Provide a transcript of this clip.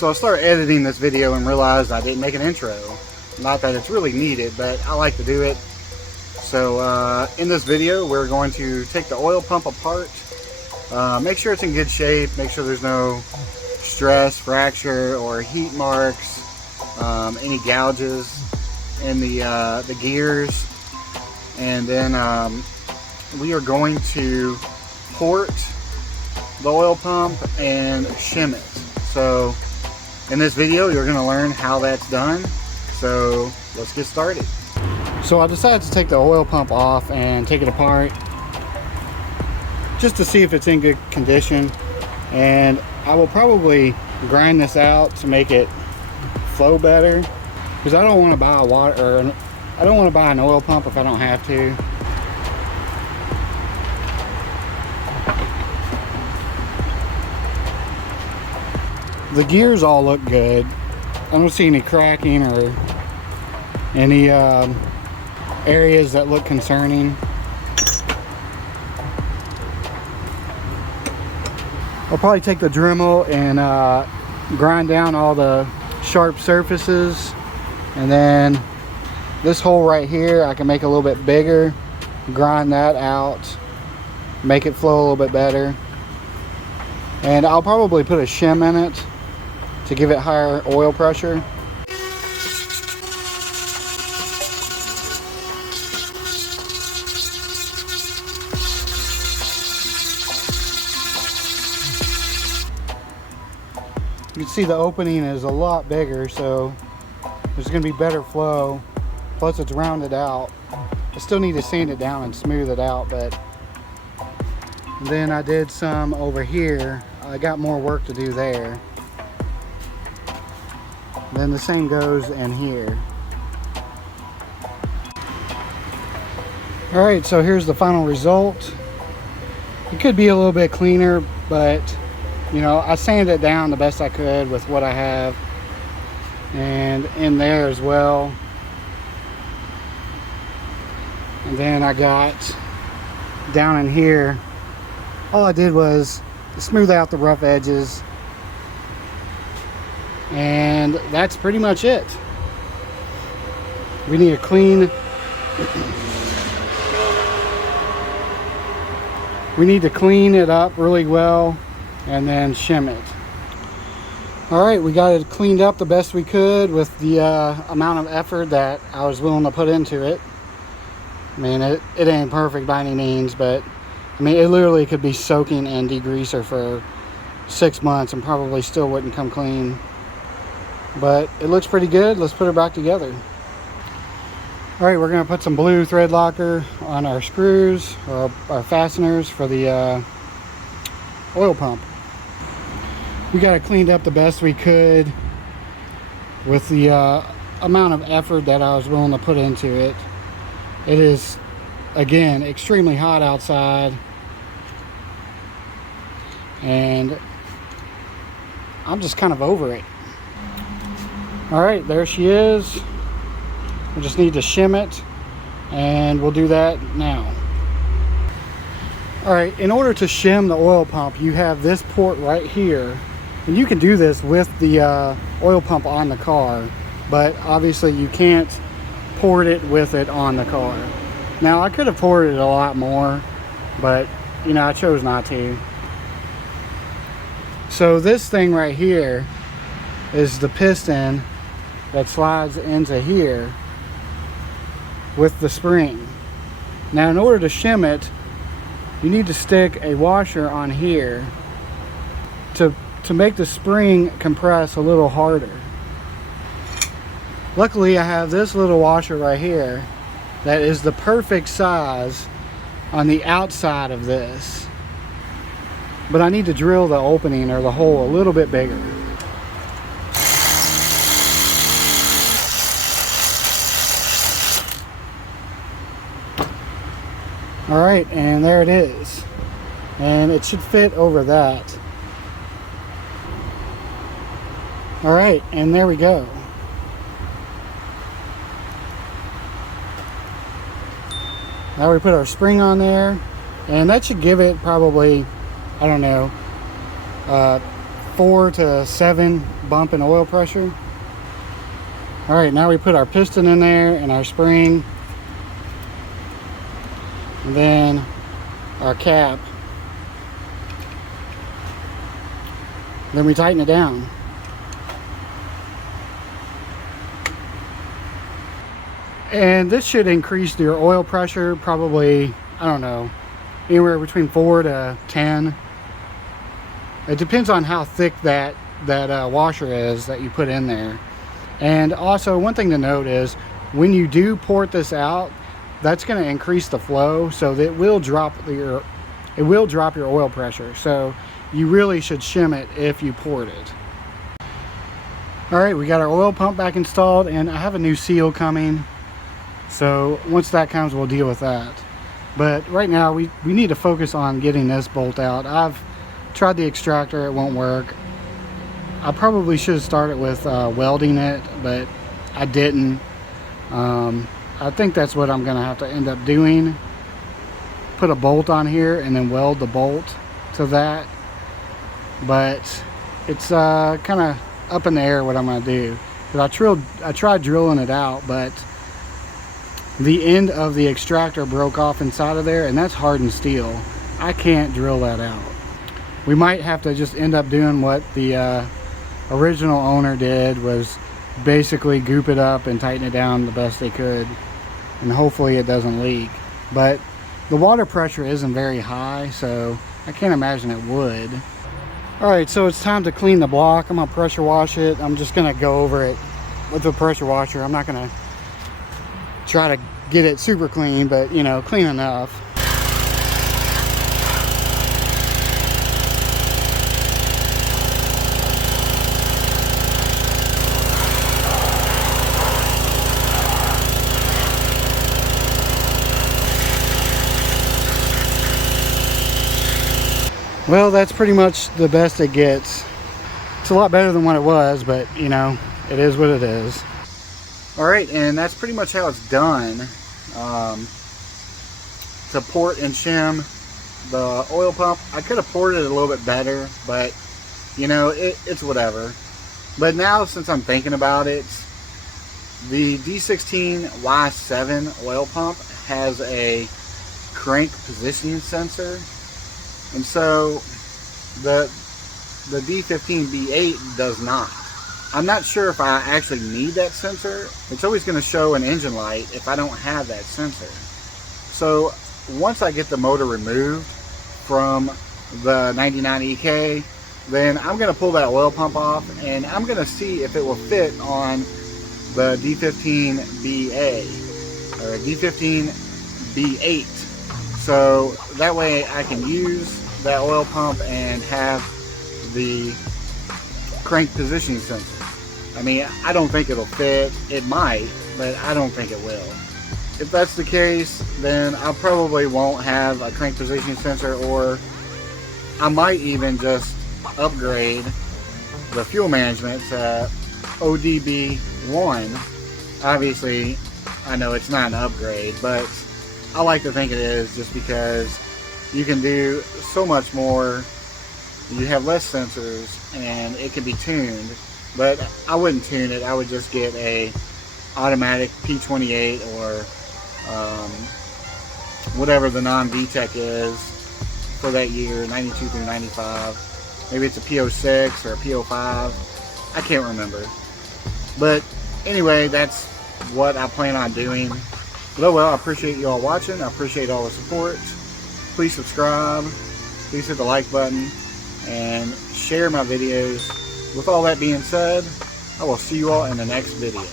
So I started editing this video and realized I didn't make an intro. Not that it's really needed, but I like to do it. So in this video, we're going to take the oil pump apart, make sure it's in good shape, make sure there's no stress, fracture, or heat marks, any gouges in the gears. And then we are going to port the oil pump and shim it. So in this video, you're going to learn how that's done. So let's get started. So I decided to take the oil pump off and take it apart just to see if it's in good condition. And I will probably grind this out to make it flow better, because I don't want to buy I don't want to buy an oil pump if I don't have to. The gears all look good. I don't see any cracking or any areas that look concerning. I'll probably take the Dremel and grind down all the sharp surfaces, and then this hole right here I can make a little bit bigger, grind that out, make it flow a little bit better. And I'll probably put a shim in it to give it higher oil pressure. You can see the opening is a lot bigger, so there's going to be better flow. Plus it's rounded out. I still need to sand it down and smooth it out, but then I did some over here. I got more work to do there. Then the same goes in here. Alright, so here's the final result. It could be a little bit cleaner, but you know, I sanded it down the best I could with what I have, and in there as well. And then I got down in here, all I did was smooth out the rough edges, and that's pretty much it. We need to clean it up really well and then shim it. Alright, we got it cleaned up the best we could with the amount of effort that I was willing to put into it. I mean, it ain't perfect by any means, but I mean, it literally could be soaking in degreaser for 6 months and probably still wouldn't come clean. But it looks pretty good. Let's put it back together. Alright, we're going to put some blue thread locker on our screws, or our fasteners for the oil pump. We got it cleaned up the best we could with the amount of effort that I was willing to put into it. It is, again, extremely hot outside, and I'm just kind of over it. Alright, there she is. We just need to shim it, and we'll do that now. Alright, in order to shim the oil pump, you have this port right here, and you can do this with the oil pump on the car, but obviously you can't port it with it on the car. Now, I could have ported it a lot more, but you know, I chose not to. So this thing right here is the piston that slides into here with the spring. Now, in order to shim it, you need to stick a washer on here to make the spring compress a little harder. Luckily, I have this little washer right here that is the perfect size on the outside of this. But I need to drill the opening or the hole a little bit bigger. Alright, and there it is. And it should fit over that. Alright, and there we go. Now we put our spring on there, and that should give it probably, I don't know, 4 to 7 bump in oil pressure. All right, now we put our piston in there and our spring, and then our cap. Then we tighten it down. And this should increase your oil pressure probably, I don't know, anywhere between 4 to 10. It depends on how thick that washer is that you put in there. And also, one thing to note is when you do port this out, that's going to increase the flow, so that it will drop your oil pressure. So you really should shim it if you port it. All right, we got our oil pump back installed, and I have a new seal coming. So once that comes, we'll deal with that. But right now, we need to focus on getting this bolt out. I've tried the extractor, it won't work. I probably should have started with welding it, but I didn't. I think that's what I'm gonna have to end up doing. Put a bolt on here and then weld the bolt to that. But it's kind of up in the air what I'm gonna do. But I tried drilling it out, but the end of the extractor broke off inside of there, and that's hardened steel. I can't drill that out. We might have to just end up doing what the original owner did, was basically goop it up and tighten it down the best they could, and hopefully it doesn't leak. But the water pressure isn't very high, so I can't imagine it would. All right, so it's time to clean the block. I'm gonna pressure wash it. I'm just gonna go over it with the pressure washer. I'm not gonna try to get it super clean, but you know, clean enough. Well, that's pretty much the best it gets. It's a lot better than what it was, but you know, it is what it is. All right, and that's pretty much how it's done. To port and shim the oil pump, I could have ported it a little bit better, but you know, it's whatever. But now, since I'm thinking about it, the D16Y7 oil pump has a crank positioning sensor, and so the D15B8 does not. I'm not sure if I actually need that sensor. It's always going to show an engine light if I don't have that sensor. So once I get the motor removed from the 99EK, then I'm going to pull that oil pump off, and I'm going to see if it will fit on the D15BA or D15B8. So that way I can use that oil pump and have the crank positioning sensor. I mean, I don't think it'll fit. It might, but I don't think it will. If that's the case, then I probably won't have a crank positioning sensor, or I might even just upgrade the fuel management to ODB1. Obviously, I know it's not an upgrade, but I like to think it is, just because you can do so much more. You have less sensors and it can be tuned, but I wouldn't tune it. I would just get a automatic P28 or whatever the non-VTEC is for that year, 92 through 95. Maybe it's a P06 or a P05. I can't remember. But anyway, that's what I plan on doing. But oh well, I appreciate you all watching. I appreciate all the support. Please subscribe. Please hit the like button and share my videos. With all that being said, I will see you all in the next video.